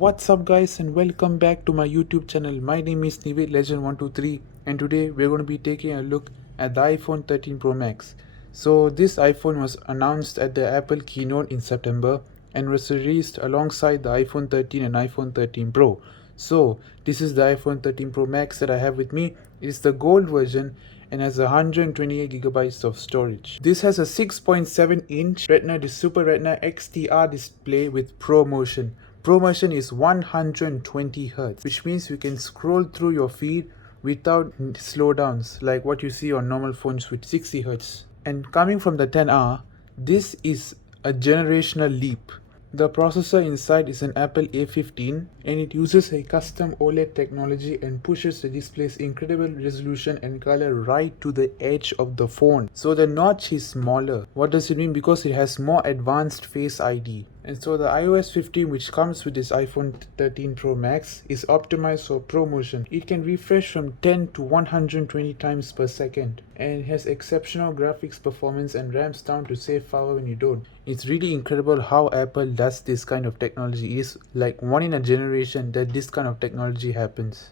What's up guys and welcome back to my YouTube channel. My name is Niveth Legend 123 and today we're going to be taking a look at the iPhone 13 Pro Max. So this iPhone was announced at the Apple keynote in September and was released alongside the iPhone 13 and iPhone 13 Pro. So this is the iPhone 13 Pro Max that I have with me. It's the gold version and has 128GB of storage. This has a 6.7-inch Retina Super Retina XDR display with ProMotion. ProMotion is 120Hz, which means you can scroll through your feed without slowdowns like what you see on normal phones with 60Hz. And coming from the 10R, this is a generational leap. The processor inside is an Apple A15 and it uses a custom OLED technology and pushes the display's incredible resolution and color right to the edge of the phone. So the notch is smaller. What does it mean? Because it has more advanced Face ID. And so the iOS 15, which comes with this iPhone 13 Pro Max, is optimized for ProMotion. It can refresh from 10 to 120 times per second and has exceptional graphics performance and ramps down to save power when you don't. It's really incredible how Apple does this kind of technology. It is like one in a generation that this kind of technology happens.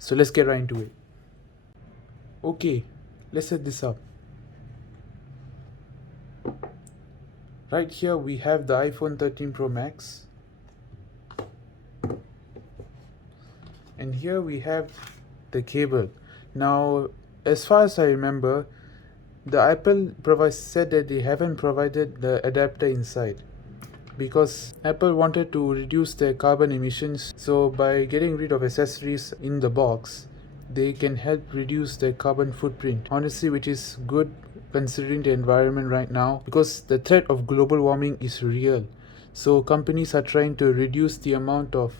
So let's get right into it. Okay, let's set this up. Right here we have the iPhone 13 Pro Max. And here we have the cable. Now, as far as I remember, the Apple said that they haven't provided the adapter inside because Apple wanted to reduce their carbon emissions. So by getting rid of accessories in the box, they can help reduce their carbon footprint. Honestly, which is good considering the environment right now, because the threat of global warming is real. So companies are trying to reduce the amount of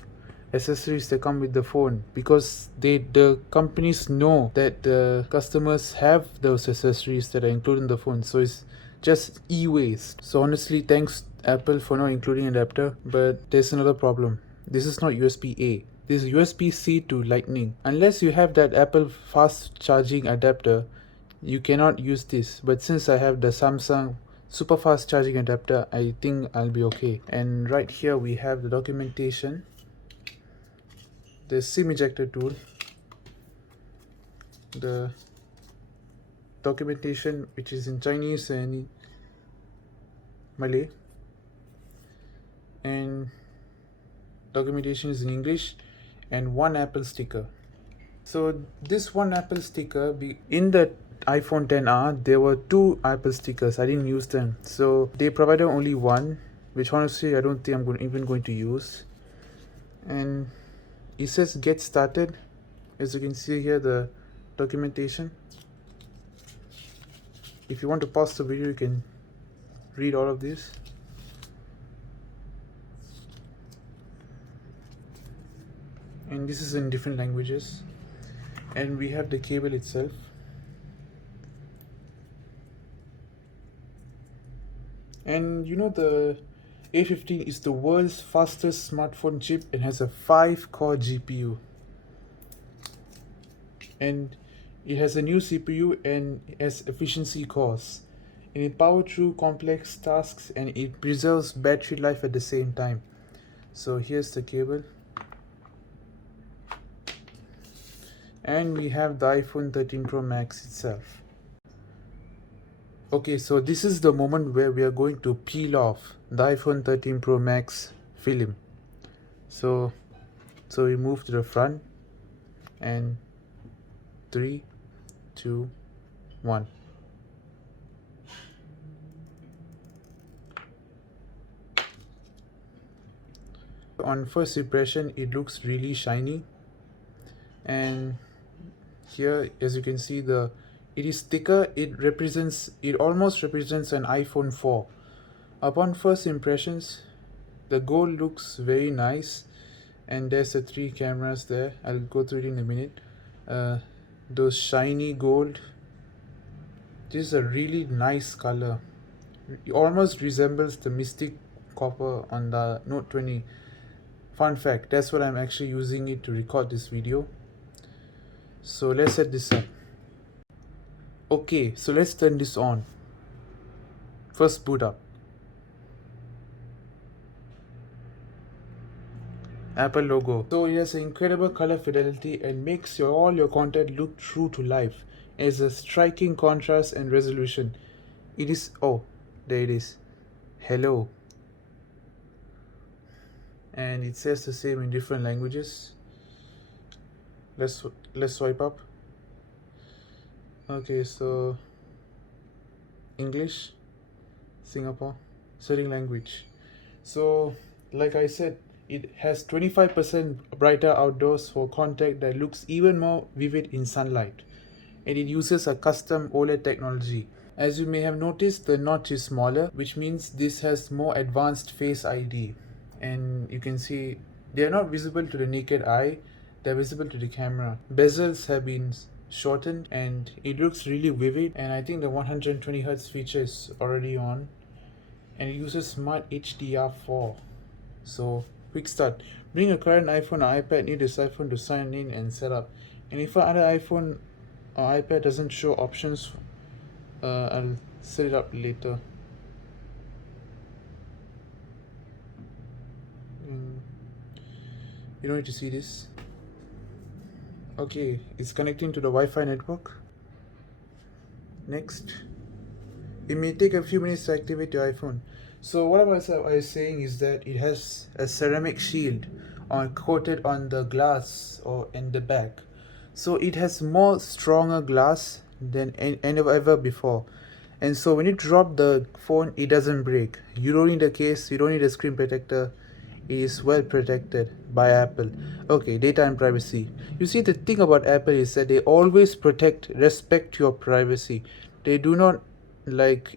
accessories that come with the phone because the companies know that the customers have those accessories that are included in the phone. So it's just e-waste. So honestly, thanks Apple for not including an adapter, but there's another problem. This is not USB-A. This is USB-C to Lightning. Unless you have that Apple fast charging adapter, you cannot use this. But since I have the Samsung super fast charging adapter, I think I'll be okay. And right here we have the documentation, the SIM ejector tool, the documentation which is in Chinese and Malay, and documentation is in English, and one Apple sticker. So this one Apple sticker, in the iPhone 10R there were two Apple stickers. I didn't use them, so they provided only one, which honestly I don't think I'm even going to use. And it says get started. As you can see here, the documentation. If you want to pause the video, you can read all of this. And this is in different languages. And we have the cable itself. And you know, the A15 is the world's fastest smartphone chip and has a 5-core GPU. And it has a new CPU and has efficiency cores. And it powers through complex tasks and it preserves battery life at the same time. So here's the cable. And we have the iPhone 13 Pro Max itself. Okay, so this is the moment where we are going to peel off the iPhone 13 Pro Max film. So we move to the front and 3, 2, 1. On first impression, it looks really shiny, and here, as you can see, it is thicker. It almost represents an iPhone 4. Upon first impressions, the gold looks very nice, and there's the 3 cameras there. I'll go through it in a minute. Those shiny gold. This is a really nice color. It almost resembles the Mystic Copper on the Note 20. Fun fact, that's what I'm actually using it to record this video. So let's set this up. Okay, so let's turn this on. First, boot up. Apple logo. So it has incredible color fidelity and makes all your content look true to life. It has a striking contrast and resolution. It is, oh, there it is. Hello. And it says the same in different languages. Let's swipe up. Okay, so English, Singapore, setting language. So like I said, it has 25% brighter outdoors for contact that looks even more vivid in sunlight, and it uses a custom OLED technology. As you may have noticed, the notch is smaller, which means this has more advanced Face ID, and you can see they are not visible to the naked eye, they're visible to the camera. Bezels have been shortened and it looks really vivid, and I think the 120Hz feature is already on, and it uses Smart HDR4. So quick start. Bring a current iPhone or iPad near this iPhone to sign in and set up. And if other iPhone or iPad doesn't show options, I'll set it up later. You don't need to see this. Okay, it's connecting to the Wi-Fi network. Next. It may take a few minutes to activate your iPhone. So what I was saying is that it has a ceramic shield coated on the glass or in the back. So it has more stronger glass than ever before. And so when you drop the phone, it doesn't break. You don't need a case, you don't need a screen protector. It is well protected by Apple. Okay, data and privacy. You see, the thing about Apple is that they always respect your privacy. They do not like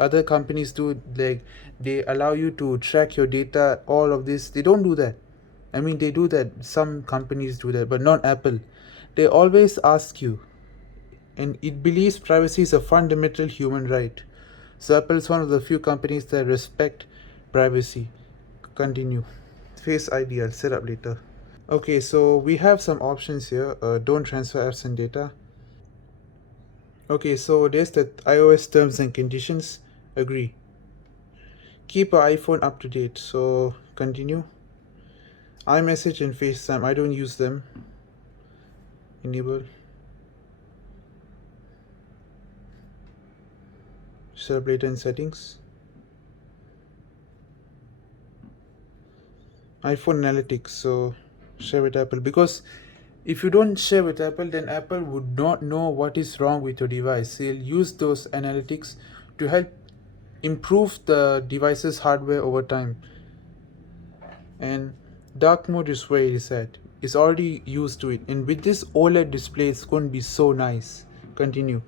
other companies do, like they allow you to track your data, all of this. They don't do that. I mean, they do that, some companies do that, but not Apple. They always ask you, and it believes privacy is a fundamental human right. So Apple is one of the few companies that respect privacy. Continue. Face ID, I'll set up later. Okay, so we have some options here. Don't transfer apps and data. Okay, so there's the iOS terms and conditions. Agree. Keep your iPhone up to date. So continue. iMessage and FaceTime, I don't use them. Enable. Set up later in settings. iPhone analytics, so share with Apple, because if you don't share with Apple, then Apple would not know what is wrong with your device. They'll use those analytics to help improve the device's hardware over time. And dark mode is where it is at. It's already used to it, and with this OLED display, it's going to be so nice. Continue.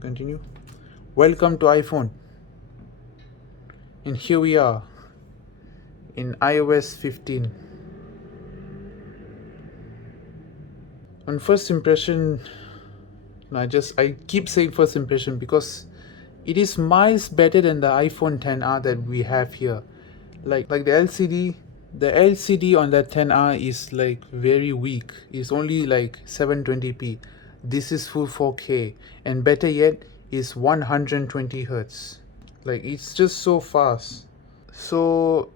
Continue. Welcome to iPhone. And here we are in iOS 15. On first impression, I keep saying first impression because it is miles better than the iPhone XR that we have here. Like the LCD on that XR is like very weak. It's only like 720p. This is full 4K, and better yet is 120Hz. Like, it's just so fast. So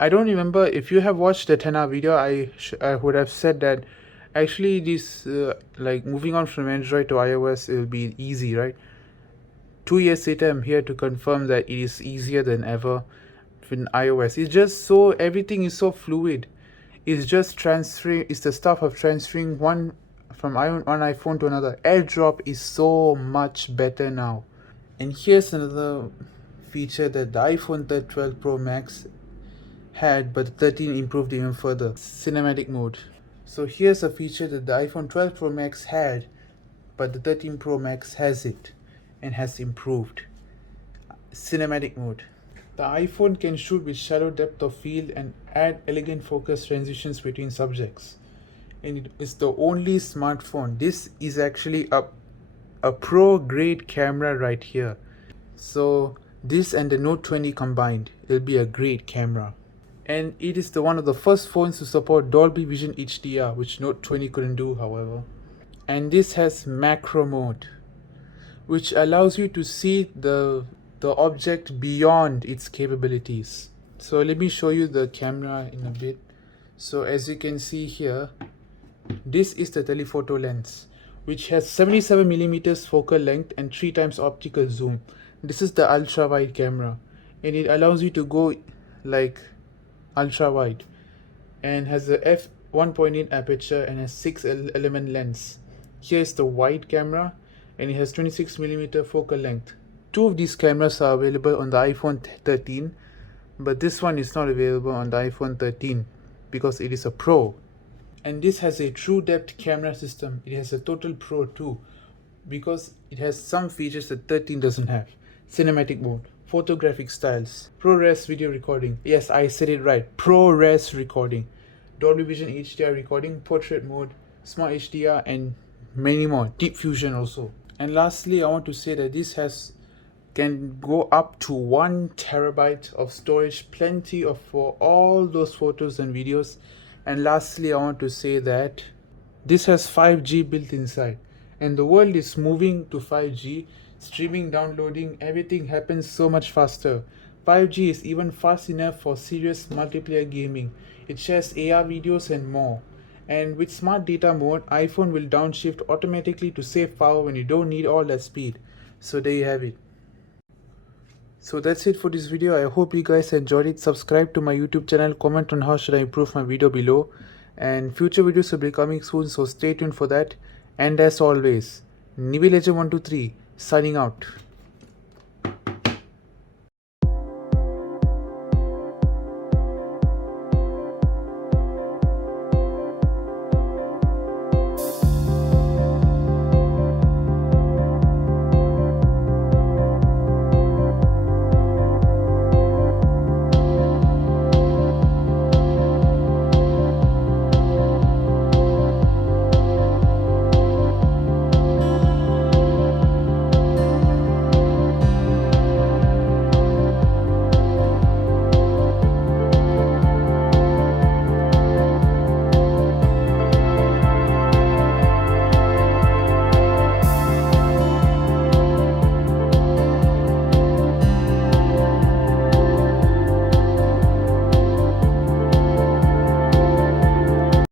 I don't remember if you have watched the 10-hour video. I would have said that actually this like moving on from Android to iOS, it will be easy, right? 2 years later, I'm here to confirm that it is easier than ever in iOS. It's just so, everything is so fluid. It's just transferring, it's the stuff of transferring one iPhone to another. AirDrop is so much better now. And here's another feature that the iPhone 12 Pro Max had, but the 13 improved even further. Cinematic mode. So here's a feature that the iPhone 12 Pro Max had, but the 13 Pro Max has it and has improved. Cinematic mode. The iPhone can shoot with shallow depth of field and add elegant focus transitions between subjects. And it is the only smartphone. This is actually a pro grade camera right here. So this and the Note 20 combined, it'll be a great camera. And it is one of the first phones to support Dolby Vision HDR, which Note 20 couldn't do, however. And this has macro mode, which allows you to see the the object beyond its capabilities. So let me show you the camera in a bit. So as you can see here, this is the telephoto lens, which has 77 millimeters focal length and 3 times optical zoom. This is the ultra wide camera, and it allows you to go like ultra wide, and has a f1.8 aperture and a 6 element lens. Here is the wide camera, and it has 26 millimeter focal length. Two of these cameras are available on the iPhone 13, but this one is not available on the iPhone 13 because it is a Pro. And this has a true depth camera system. It has a total Pro too, because it has some features that 13 doesn't have. Cinematic mode, photographic styles, ProRes video recording. Yes, I said it right. ProRes recording, Dolby Vision HDR recording, portrait mode, Smart HDR, and many more. Deep Fusion also. And lastly, I want to say that this can go up to 1 terabyte of storage, plenty of for all those photos and videos. And lastly, I want to say that this has 5G built inside, and the world is moving to 5G. Streaming, downloading, everything happens so much faster. 5G is even fast enough for serious multiplayer gaming. It shares AR videos and more. And with smart data mode, iPhone will downshift automatically to save power when you don't need all that speed. So there you have it. So that's it for this video. I hope you guys enjoyed it. Subscribe to my YouTube channel, comment on how should I improve my video below, and future videos will be coming soon, so stay tuned for that. And as always, Niveth Legend 123 signing out.